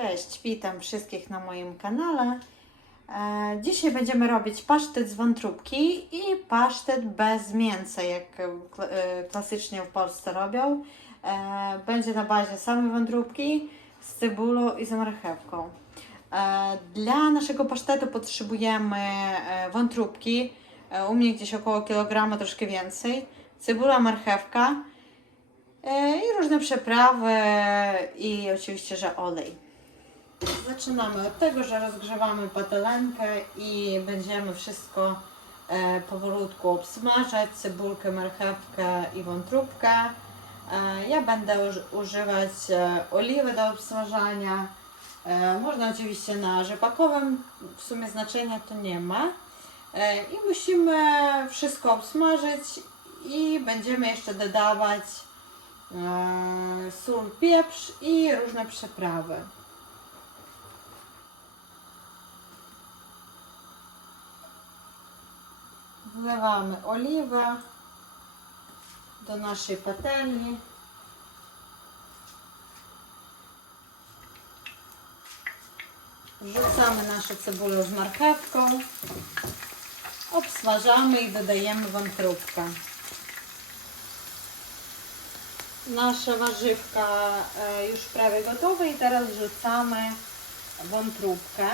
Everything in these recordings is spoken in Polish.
Cześć, witam wszystkich na moim kanale. E, Dzisiaj będziemy robić pasztet z wątróbki i pasztet bez mięsa, jak e, e, klasycznie w Polsce robią. Będzie na bazie samej wątróbki z cebulą i z marchewką. Dla naszego pasztetu potrzebujemy wątróbki, u mnie gdzieś około kilograma, troszkę więcej, cebula, marchewka, i różne przyprawy i oczywiście, że olej. Zaczynamy od tego, że rozgrzewamy patelenkę i będziemy wszystko e, powolutku obsmażać, cebulkę, marchewkę i wątróbkę. E, ja będę uż- używać e, oliwy do obsmażania. E, można oczywiście na rzepakowym, w sumie znaczenia to nie ma. E, I musimy wszystko obsmażyć i będziemy jeszcze dodawać e, sól, pieprz i różne przyprawy. Wlewamy oliwę do naszej patelni. Wrzucamy nasze cebulę z marchewką. Obsmażamy i dodajemy wątróbkę. Nasza warzywka e, już prawie gotowa i teraz wrzucamy wątróbkę.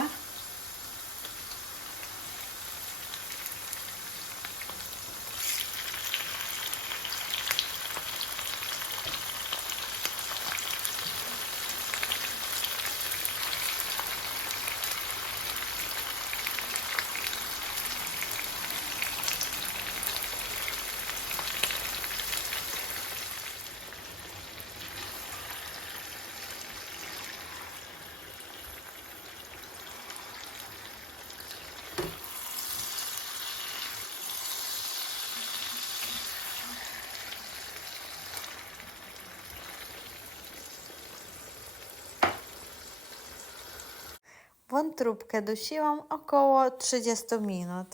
Wątróbkę dusiłam około 30 minut.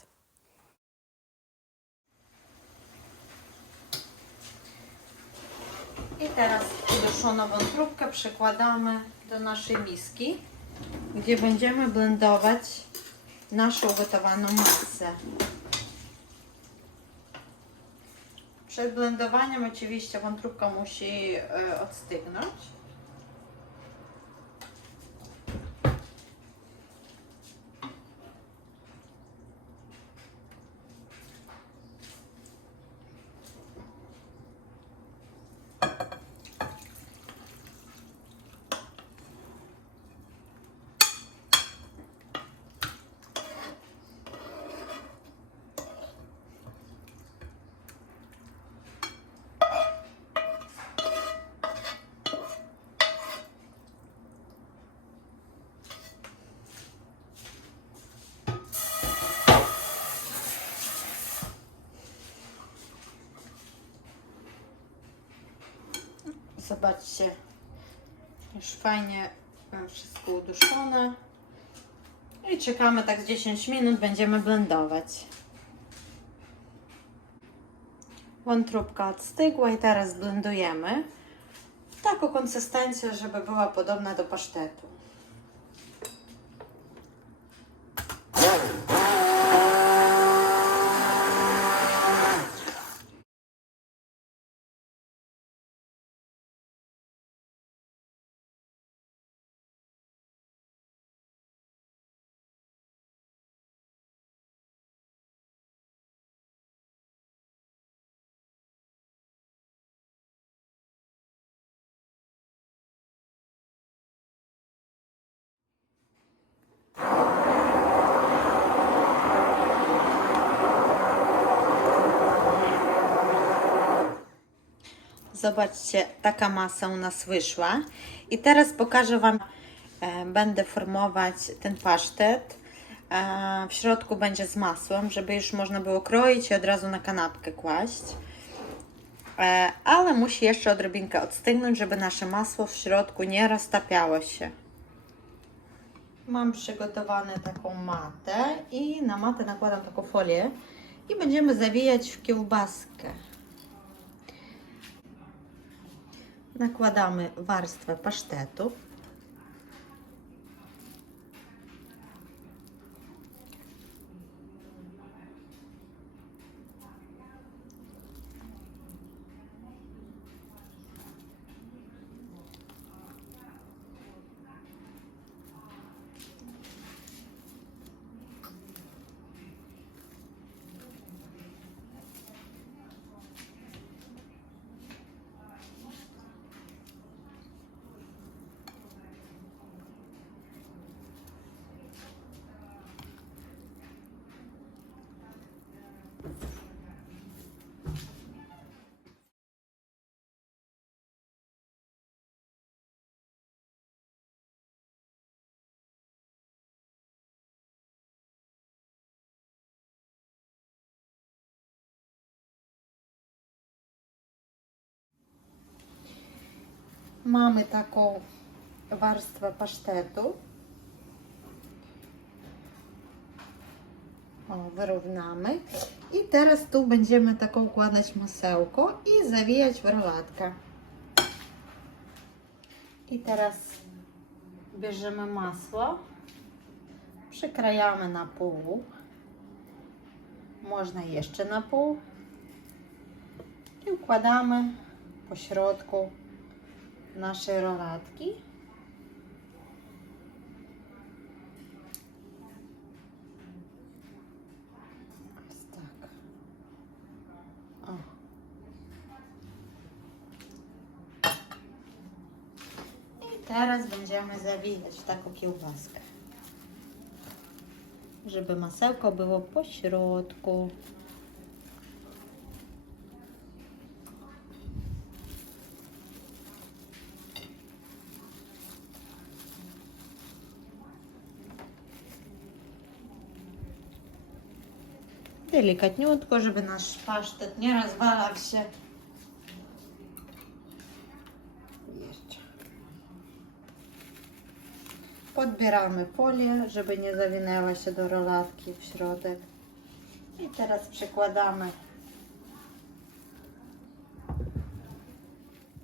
I teraz duszoną wątróbkę przekładamy do naszej miski, gdzie będziemy blendować naszą gotowaną masę. Przed blendowaniem oczywiście wątróbka musi e, odstygnąć. Zobaczcie, już fajnie e, wszystko uduszone. I czekamy tak z 10 minut, będziemy blendować. Wątróbka odstygła i teraz blendujemy. Taką konsystencję, żeby była podobna do pasztetu. Zobaczcie, taka masa u nas wyszła. I teraz pokażę Wam, e, będę formować ten pasztet. E, w środku będzie z masłem, żeby już można było kroić i od razu na kanapkę kłaść. E, ale musi jeszcze odrobinkę odstygnąć, żeby nasze masło w środku nie roztapiało się. Mam przygotowane taką matę i na matę nakładam taką folię i będziemy zawijać w kiełbaskę. Nakładamy warstwę pasztetu. Mamy taką warstwę pasztetu. O, wyrównamy. I teraz tu będziemy tak układać masełko i zawijać w rolatkę. I teraz bierzemy masło, przykrajamy na pół. Można jeszcze na pół. I układamy po środku naszej rolatki. Tak. O. I teraz będziemy zawijać taką kiełbaskę. Żeby masełko było po środku. Delikatniutko, żeby nasz pasztet nie rozwalał się. Jeszcze. Podbieramy folię, żeby nie zawinęła się do rolatki w środek. I teraz przekładamy.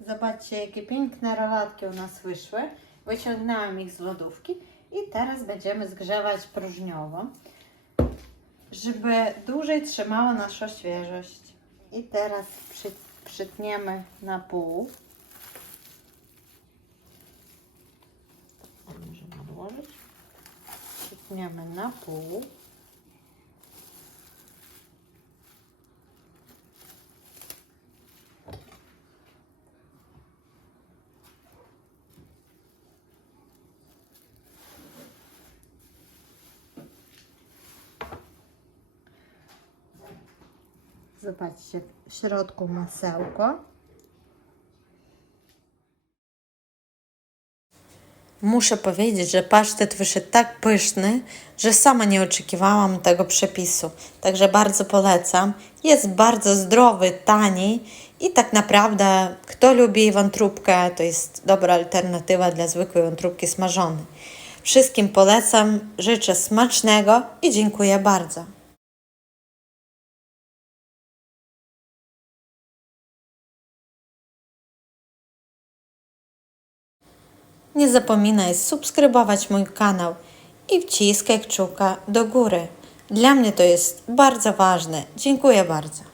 Zobaczcie, jakie piękne rolatki u nas wyszły. Wyciągnęłam ich z lodówki i teraz będziemy zgrzewać próżniową żeby dłużej trzymała naszą świeżość. I teraz przy, przytniemy na pół. Możemy odłożyć. Przytniemy na pół. Zobaczcie, w środku masełko. Muszę powiedzieć, że pasztet wyszedł tak pyszny, że sama nie oczekiwałam tego przepisu. Także bardzo polecam. Jest bardzo zdrowy, tani i tak naprawdę kto lubi wątróbkę, to jest dobra alternatywa dla zwykłej wątróbki smażonej. Wszystkim polecam, życzę smacznego i dziękuję bardzo. Nie zapominaj subskrybować mój kanał i wciskaj kciuka do góry. Dla mnie to jest bardzo ważne. Dziękuję bardzo.